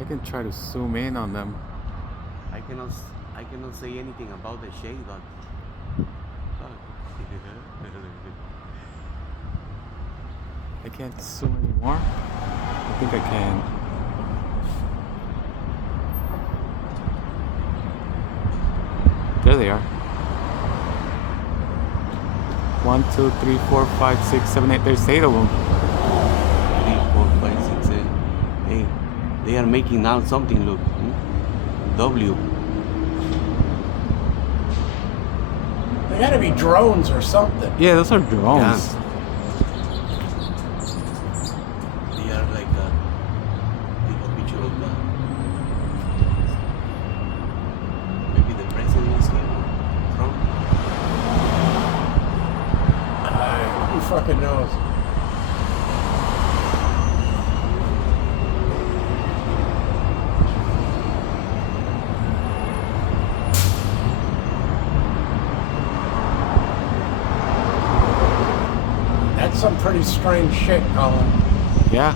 I can try to zoom in on them. I cannot I cannot say anything about the shade, but fuck. I can't zoom anymore. I think I can. There they are. 1, 2, 3, 4, 5, 6, 7, 8. There's 8 of them. 3, 4, 5, 6, 7. Hey, they are making now something. Look, W. They gotta be drones or something. Yeah, those are drones. Yeah. They are like a picture of maybe the president is here. Trump. Who fucking knows? That's some pretty strange shit, Colin. Yeah.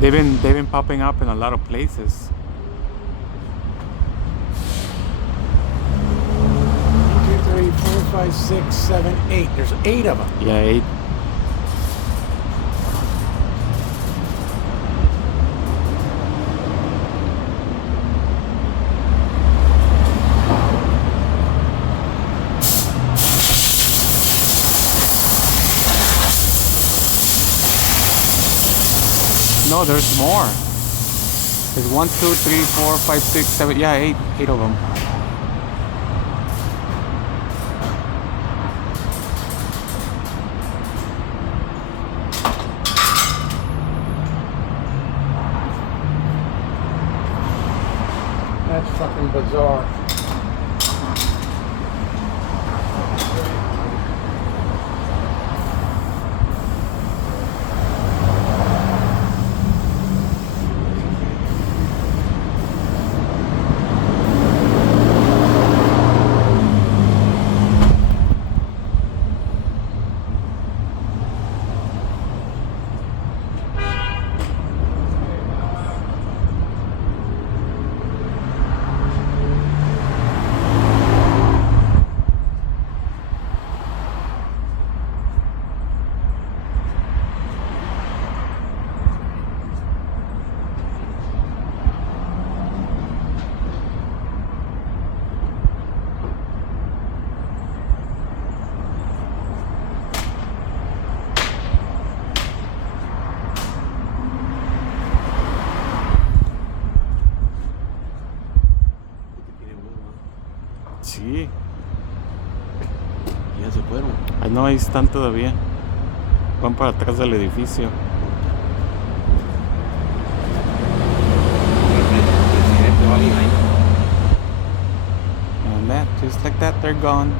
They've been popping up in a lot of places. 1, 2, 3, 4, 5, 6, 7, 8. There's 8 of them. Yeah, 8. No, there's more. There's 1, 2, 3, 4, 5, 6, 7. Yeah, 8 of them. That's fucking bizarre. Sí. Ya se fueron. Ah, no, ahí están todavía. Van para atrás del edificio. El presidente va a ir ahí. And that, just like that, they're gone.